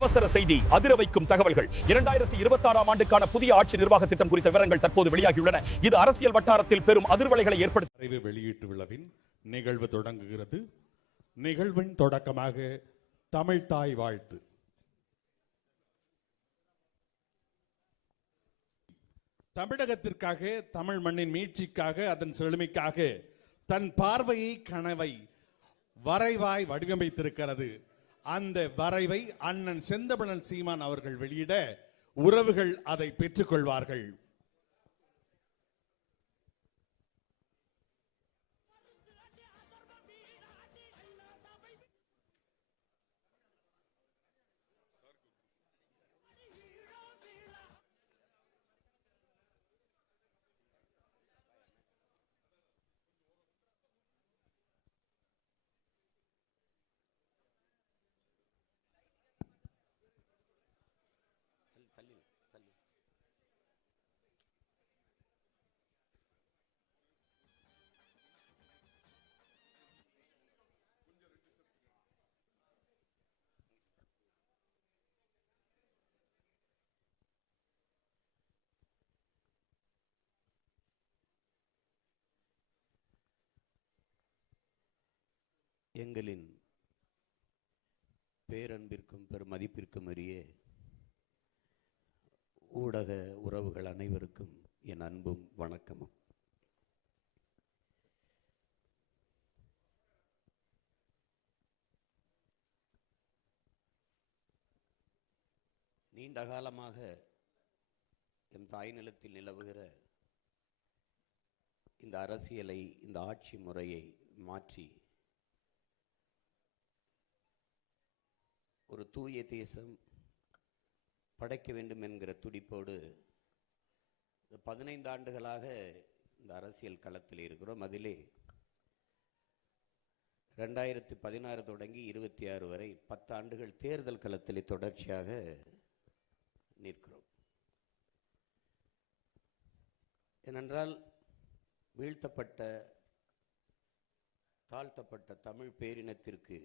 அவசர செய்தி, அதிர வைக்கும் தகவல்கள். 2026ஆம் ஆண்டுக்கான புதிய ஆட்சி நிர்வாக திட்டம் குறித்த விவரங்கள் தற்போது வெளியாகியுள்ளன. இது அரசியல் வட்டாரத்தில் பெரும் அதிர்வலைகளை ஏற்படுத்தி வெளியீட்டு விழாவின் நிகழ்வு தொடங்குகிறது. நிகழ்வின் தொடக்கமாக தமிழ் தாய் வாழ்த்து. தமிழகத்திற்காக, தமிழ் மண்ணின் மீட்சிக்காக, அதன் செழுமைக்காக தன் பார்வையை, கனவை வரைவாய் வடிவமைத்திருக்கிறது. அந்த வரைவை அண்ணன் செந்தமிழன் சீமான் அவர்கள் வெளியிட உறவுகள் அதை பெற்றுக் கொள்வார்கள். எங்களின் பேரன்பிற்கும் பெருமதிப்பிற்கும் உரிய ஊடக உறவுகள் அனைவருக்கும் என் அன்பும் வணக்கமும். நீண்ட காலமாக எம் தாய் நிலத்தில் நிலவுகிற இந்த அரசியலை, இந்த ஆட்சி முறையை மாற்றி ஒரு தூய தேசம் படைக்க வேண்டும் என்கிற துடிப்போடு 15 ஆண்டுகளாக இந்த அரசியல் களத்தில் இருக்கிறோம். அதிலே 2016 தொடங்கி 26 வரை 10 ஆண்டுகள் தேர்தல் களத்தில் தொடர்ச்சியாக நிற்கிறோம். ஏனென்றால் வீழ்த்தப்பட்ட, தாழ்த்தப்பட்ட தமிழ் பேரினத்திற்கு,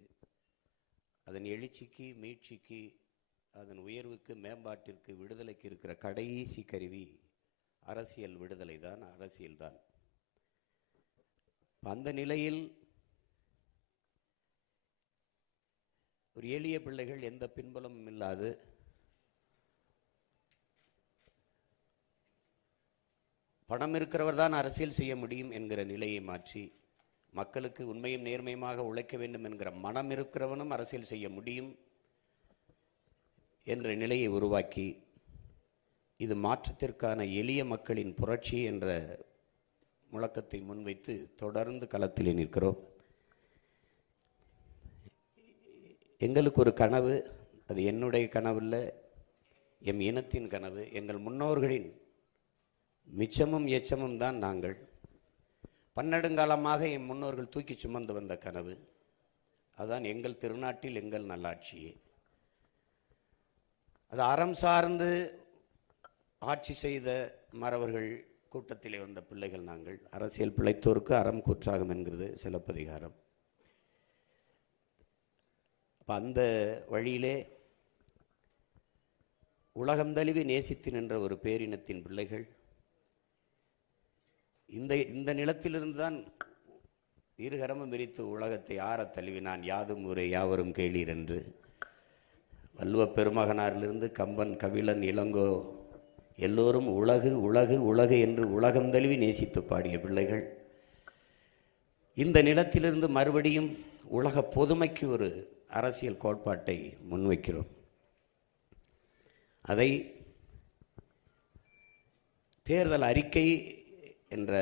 அதன் எழுச்சிக்கு, மீட்சிக்கு, அதன் உயர்வுக்கு, மேம்பாட்டிற்கு, விடுதலைக்கு இருக்கிற கடைசி கருவி அரசியல் விடுதலை தான், அரசியல்தான். அந்த நிலையில் ஒரு எளிய பிள்ளைகள், எந்த பின்புலமும் இல்லாது பணம் இருக்கிறவர் தான் அரசியல் செய்ய முடியும் என்கிற நிலையை மாற்றி, மக்களுக்கு உண்மையும் நேர்மையுமாக உழைக்க வேண்டும் என்கிற மனம் இருக்கிறவனும் அரசியல் செய்ய முடியும் என்ற நிலையை உருவாக்கி, இது மாற்றத்திற்கான எளிய மக்களின் புரட்சி என்ற முழக்கத்தை முன்வைத்து தொடர்ந்து களத்தில் நிற்கிறோம். எங்களுக்கு ஒரு கனவு, அது என்னுடைய கனவில்லை, எம் இனத்தின் கனவு. எங்கள் முன்னோர்களின் மிச்சமும் எச்சமும் தான் நாங்கள். பன்னெடுங்காலமாக என் முன்னோர்கள் தூக்கி சுமந்து வந்த கனவு அதுதான் எங்கள் திருநாட்டில் எங்கள் நல்லாட்சியே. அது அறம் சார்ந்து ஆட்சி செய்த மறவர்கள் கூட்டத்திலே வந்த பிள்ளைகள் நாங்கள். அரசியல் பிழைத்தோருக்கு அறம் கூற்றாகும் என்கிறது சிலப்பதிகாரம். அந்த வழியிலே உலகம் தழுவி நேசித்து நின்ற ஒரு பேரினத்தின் பிள்ளைகள் இந்த நிலத்திலிருந்து தான் இருகரமும் விரித்து உலகத்தை ஆற தழுவினான். யாதும் ஊரே யாவரும் கேளீர் என்று வள்ளுவ பெருமகனாரிலிருந்து கம்பன், கபிலன், இளங்கோ எல்லோரும் உலகு உலகு உலகு என்று உலகம் தழுவி நேசித்து பாடிய பிள்ளைகள். இந்த நிலத்திலிருந்து மறுபடியும் உலக பொதுமைக்கு ஒரு அரசியல் கோட்பாட்டை முன்வைக்கிறோம். அதை தேர்தல் அறிக்கை என்ற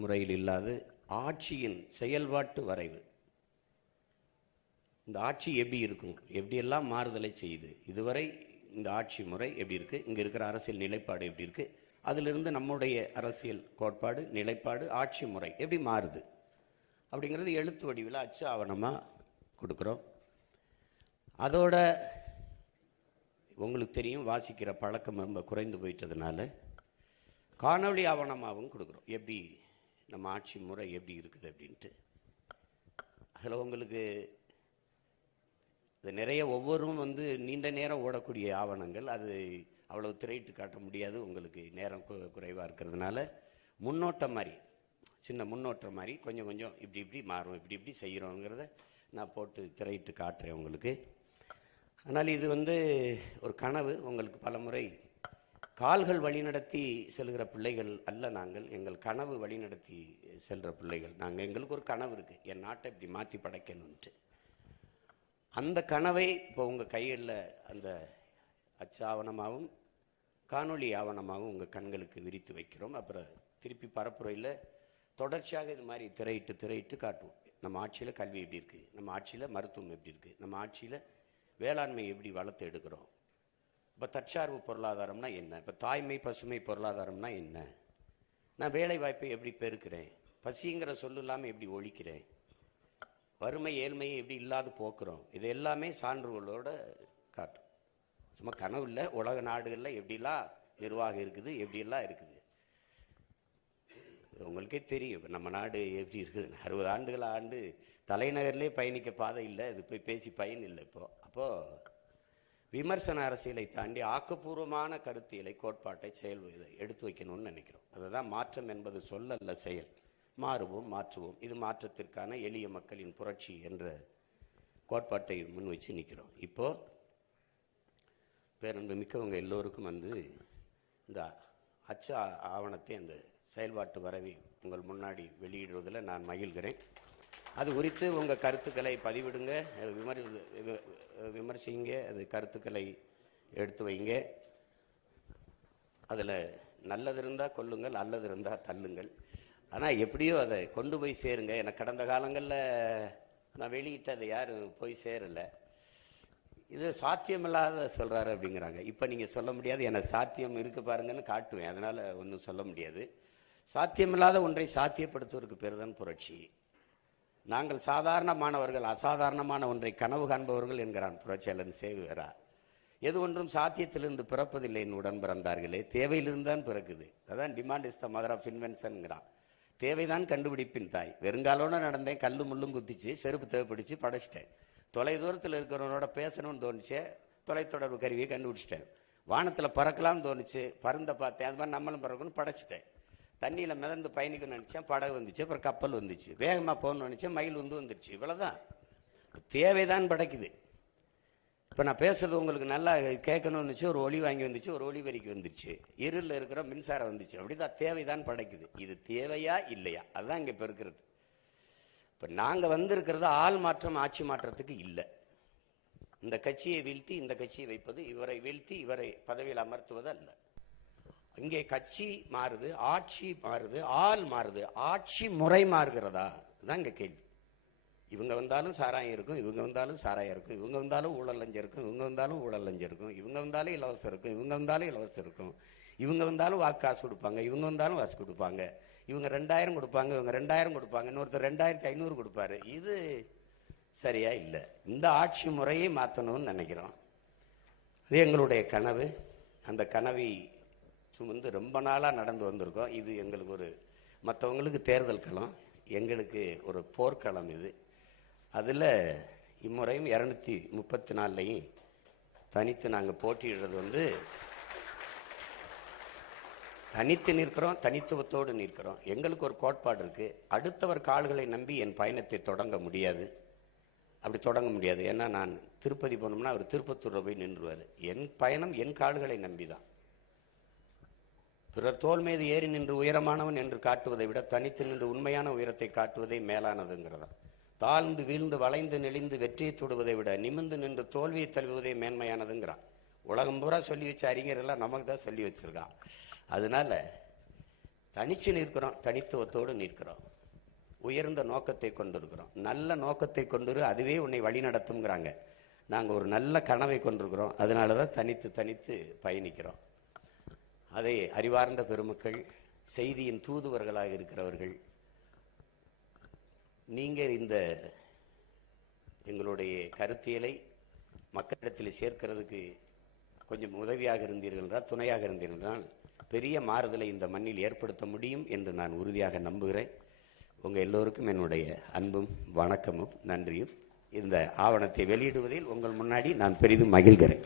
முறையில் இல்லாது ஆட்சியின் செயல்பாட்டு வரைவு. இந்த ஆட்சி எப்படி இருக்கும், எப்படியெல்லாம் மாறுதலை செய்யுது, இதுவரை இந்த ஆட்சி முறை எப்படி இருக்குது, இங்கே இருக்கிற அரசியல் நிலைப்பாடு எப்படி இருக்குது, அதிலிருந்து நம்முடைய அரசியல் கோட்பாடு, நிலைப்பாடு, ஆட்சி முறை எப்படி மாறுது அப்படிங்கிறது எழுத்து வடிவில் அச்சு ஆவணமாக கொடுக்குறோம். அதோட உங்களுக்கு தெரியும், வாசிக்கிற பழக்கம் ரொம்ப குறைந்து போயிட்டதுனால காணொளி ஆவணமாகவும் கொடுக்குறோம். எப்படி நம்ம ஆட்சி முறை எப்படி இருக்குது அப்படின்ட்டு. அதில் உங்களுக்கு அது நிறைய ஒவ்வொருவரும் நீண்ட நேரம் ஓடக்கூடிய ஆவணங்கள். அது அவ்வளவு திரையிட்டு காட்ட முடியாது, உங்களுக்கு நேரம் குறைவாக இருக்கிறதுனால. முன்னோட்டம் மாதிரி, சின்ன முன்னோட்டம் மாதிரி கொஞ்சம் கொஞ்சம் இப்படி இப்படி மாறும், இப்படி இப்படி செய்கிறோங்கிறத நான் போட்டு திரையிட்டு காட்டுறேன் உங்களுக்கு. ஆனால் இது ஒரு கனவு. உங்களுக்கு பல முறை கால்கள் வழிநடத்தி செல்கிற பிள்ளைகள் அல்ல நாங்கள், எங்கள் கனவு வழிநடத்தி செல்கிற பிள்ளைகள் நாங்கள். எங்களுக்கு ஒரு கனவு இருக்குது, என் நாட்டை இப்படி மாற்றி படைக்கணும்ட்டு. அந்த கனவை இப்போ உங்கள் கைகளில் அந்த அச்சாவணமாகவும் காணொளி ஆவணமாகவும் உங்கள் கண்களுக்கு விரித்து வைக்கிறோம். அப்புறம் திருப்பி பரப்புரையில் தொடர்ச்சியாக இது மாதிரி திரையிட்டு காட்டுவோம். நம்ம ஆட்சியில் கல்வி எப்படி இருக்குது, நம்ம ஆட்சியில் மருத்துவம் எப்படி இருக்குது, நம்ம ஆட்சியில் வேளாண்மை எப்படி வளர்த்து எடுக்கிறோம், இப்போ தற்சார்பு பொருளாதாரம்னா என்ன, இப்போ தாய்மை பசுமை பொருளாதாரம்னா என்ன, நான் வேலை வாய்ப்பை எப்படி பெருக்கிறேன், பசிங்கிற சொல்லு இல்லாமல் எப்படி ஒழிக்கிறேன், வறுமை ஏழ்மையை எப்படி இல்லாது போக்குறோம், இது எல்லாமே சான்றுகளோட காட்டும். சும்மா கனவு இல்லை, உலக நாடுகளில் எப்படிலாம் நிர்வாகம் இருக்குது, எப்படியெல்லாம் இருக்குது உங்களுக்கே தெரியும். நம்ம நாடு எப்படி இருக்குது, 60 ஆண்டுகள் ஆண்டு தலைநகர்லேயே பயணிக்க பாதை இல்லை, இது போய் பேசி பயன் இல்லை. அப்போது விமர்சன அரசியலை தாண்டி ஆக்கப்பூர்வமான கருத்தியலை, கோட்பாட்டை, செயல் எடுத்து வைக்கணும்னு நினைக்கிறோம். அதுதான் மாற்றம் என்பது சொல்லல்ல, செயல். மாறுவோம், மாற்றுவோம். இது மாற்றத்திற்கான எளிய மக்களின் புரட்சி என்ற கோட்பாட்டை முன் வச்சு நிற்கிறோம். இப்போது பேரன்பு மிக்கவங்க எல்லோருக்கும் இந்த அச்சு ஆவணத்தை அந்த செயல்பாட்டு வரவி உங்கள் முன்னாடி வெளியிடுவதில் நான் மகிழ்கிறேன். அது குறித்து உங்கள் கருத்துக்களை பதிவிடுங்க, விமர்சிங்க, அது கருத்துக்களை எடுத்து வைங்க. அதில் நல்லது இருந்தால் கொல்லுங்கள், நல்லது இருந்தால் தள்ளுங்கள். ஆனால் எப்படியோ அதை கொண்டு போய் சேருங்க. எனக்கு கடந்த காலங்களில் நான் வெளியிட்டு அதை யாரும் போய் சேரலை. இது சாத்தியமில்லாத சொல்கிறாரு அப்படிங்கிறாங்க. இப்போ நீங்கள் சொல்ல முடியாது, எனக்கு சாத்தியம் இருக்கு பாருங்கன்னு காட்டுவேன், அதனால் ஒன்றும் சொல்ல முடியாது. சாத்தியமில்லாத ஒன்றை சாத்தியப்படுத்துவதற்கு பேர் தான் புரட்சி. நாங்கள் சாதாரணமானவர்கள், அசாதாரணமான ஒன்றை கனவு காண்பவர்கள் என்கிறான் புரட்சியாளன் சேகுவேரா. எது ஒன்றும் சாத்தியத்திலிருந்து பிறப்பதில்லை என் உடன் பிறந்தார்களே, தேவையிலிருந்து தான் பிறக்குது. அதான் demand is the mother of இன்வென்ஷன்ங்கிறான். தேவைதான் கண்டுபிடிப்பின் தாய். வெறுங்காலோட நடந்தேன், கல்லு முள்ளும் குத்திச்சு, செருப்பு தேவைப்பிடிச்சு படைச்சிட்டேன். தொலை தூரத்தில் இருக்கிறவனோட பேசணும்னு தோணுச்சு, தொலைத்தொடர்பு கருவியை கண்டுபிடிச்சிட்டேன். வானத்தில் பறக்கலாம்னு தோணுச்சு, பருந்த பார்த்தேன், அது மாதிரி நம்மளும் பறக்கணும்னு படைச்சிட்டேன். தண்ணியில் மிதந்து பயணிக்கணும்னு நினச்சேன், படகு வந்துச்சு, அப்புறம் கப்பல் வந்துச்சு. வேகமாக போகணும்னு நினச்சேன், மயில் வந்துடுச்சு. இவ்வளோதான், தேவைதான் படைக்குது. இப்போ நான் பேசுறது உங்களுக்கு நல்லா கேட்கணும்னு வச்சு ஒரு ஒளி வாங்கி வந்துச்சு, ஒரு ஒளி வரிக்கு வந்துருச்சு, இருளில் இருக்கிற மின்சாரம் வந்துச்சு. அப்படிதான் தேவைதான் படைக்குது. இது தேவையா இல்லையா, அதுதான் இங்கே இப்போ இருக்கிறது. இப்போ நாங்கள் வந்திருக்கிறது ஆள் மாற்றம் ஆட்சி மாற்றத்துக்கு இல்லை. இந்த கட்சியை வீழ்த்தி இந்த கட்சியை வைப்பது, இவரை வீழ்த்தி இவரை பதவியில் அமர்த்துவது அல்ல. இங்கே கட்சி மாறுது, ஆட்சி மாறுது, ஆள் மாறுது, ஆட்சி முறை மாறுகிறதா, அதுதான் இங்கே கேள்வி. இவங்க வந்தாலும் சாராயம் இருக்கும், இவங்க வந்தாலும் சாராயம் இருக்கும், இவங்க வந்தாலும் ஊழல் லஞ்சம் இருக்கும், இவங்க வந்தாலும் ஊழல் லஞ்சம் இருக்கும், இவங்க வந்தாலும் இலவசம் இருக்கும், இவங்க வந்தாலும் இலவசம் இருக்கும், இவங்க வந்தாலும் வாக்கு காசு கொடுப்பாங்க, இவங்க வந்தாலும் வாசு கொடுப்பாங்க, இவங்க 2000 கொடுப்பாங்க, இவங்க 2000 கொடுப்பாங்க, இன்னொருத்தர் 2500 கொடுப்பாரு. இது சரியா இல்லை. இந்த ஆட்சி முறையை மாற்றணும்னு நினைக்கிறோம். அது எங்களுடைய கனவு. அந்த கனவை சுமந்து ரொம்ப நாளாக நடந்து வந்திருக்கோம். இது எங்களுக்கு ஒரு, மற்றவங்களுக்கு தேர்தல் களம், எங்களுக்கு ஒரு போர்க்களம். இது அதில் இம்முறையும் 234லையும் தனித்து நாங்கள் போட்டியிடுறது தனித்து நிற்கிறோம், தனித்துவத்தோடு நிற்கிறோம். எங்களுக்கு ஒரு கோட்பாடு இருக்குது, அடுத்தவர் கால்களை நம்பி என் பயணத்தை தொடங்க முடியாது. அப்படி தொடங்க முடியாது. ஏன்னா நான் திருப்பதி போனோம்னா அவர் திருப்பத்தூரில் போய் நின்றுவார். என் பயணம் என் கால்களை நம்பி தான். பிறர் தோல் மீது ஏறி நின்று உயரமானவன் என்று காட்டுவதை விட தனித்து நின்று உண்மையான உயரத்தை காட்டுவதே மேலானதுங்கிறதா. தாழ்ந்து வீழ்ந்து வளைந்து நெளிந்து வெற்றியை தொடுவதை விட நிமிர்ந்து நின்று தோல்வியை தழுவுவதே மேன்மையானதுங்கிறான். உலகம் பூரா சொல்லி வச்ச அறிஞரெல்லாம் நமக்கு தான் சொல்லி வச்சிருக்கான். அதனால தனிச்சு நிற்கிறோம், தனித்துவத்தோடு நிற்கிறோம், உயர்ந்த நோக்கத்தை கொண்டிருக்கிறோம். நல்ல நோக்கத்தை கொண்டு அதுவே உன்னை வழி நடத்துங்கிறாங்க. நாங்கள் ஒரு நல்ல கனவை கொண்டிருக்கிறோம், அதனால தான் தனித்து பயணிக்கிறோம். அதை அறிவார்ந்த பெருமக்கள், செய்தியின் தூதுவர்களாக இருக்கிறவர்கள், நீங்கள் இந்த எங்களுடைய கருத்தியலை மக்களிடத்தில் சேர்க்கிறதுக்கு கொஞ்சம் உதவியாக இருந்தீர்கள் என்றால், துணையாக இருந்தீர்கள் என்றால் பெரிய மாறுதலை இந்த மண்ணில் ஏற்படுத்த முடியும் என்று நான் உறுதியாக நம்புகிறேன். உங்கள் எல்லோருக்கும் என்னுடைய அன்பும் வணக்கமும் நன்றியும். இந்த ஆவணத்தை வெளியிடுவதில் உங்கள் முன்னாடி நான் பெரிதும் மகிழ்கிறேன்.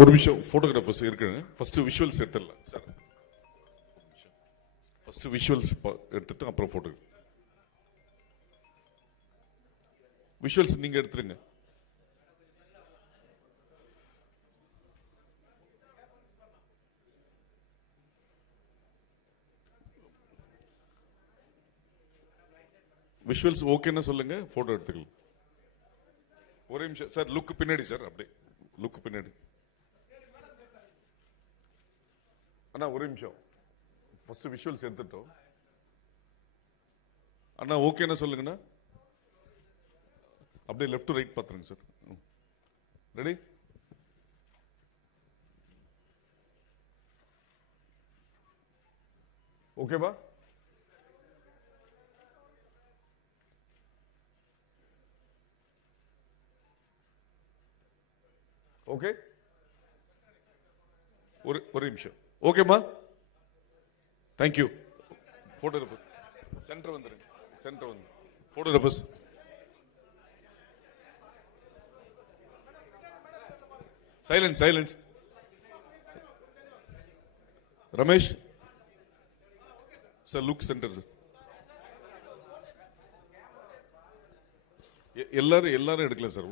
ஒரு விஷயம், போட்டோகிராஃபர்ஸ் இருக்குங்க. ஃபர்ஸ்ட் விஷுவல்ஸ் எடுத்துடலாம் சார். ஃபர்ஸ்ட் விஷுவல்ஸ் எடுத்துட்டு அப்புறம் போட்டோ. விஷுவல்ஸ் நீங்க எடுத்துருங்க. விஷுவல்ஸ் ஓகேன்னு சொல்லுங்க, போட்டோ எடுத்துக்கலாம். ஒரே நிமிஷம் சார், லுக் பின்னாடி சார், அப்படியே லுக் பின்னாடி. அண்ணா ஒரே நிமிஷம், ஃபர்ஸ்ட் விஷுவல்ஸ் எடுத்துட்டோம். அண்ணா ஓகேன்னு சொல்லுங்கண்ணா. அப்படியே லெஃப்ட் டு ரைட் பார்த்துருங்க சார். ரெடி? ஓகேவா? ஓகே, ஒரு நிமிஷம். ஓகேமா, தேங்க்யூ. போட்டோகிராஃபர் சென்டர் வந்துருங்க, சென்டர் வந்து photographers. Silence, silence. Ramesh sir, look centre sir. எல்லாரும் எடுக்கல சார்.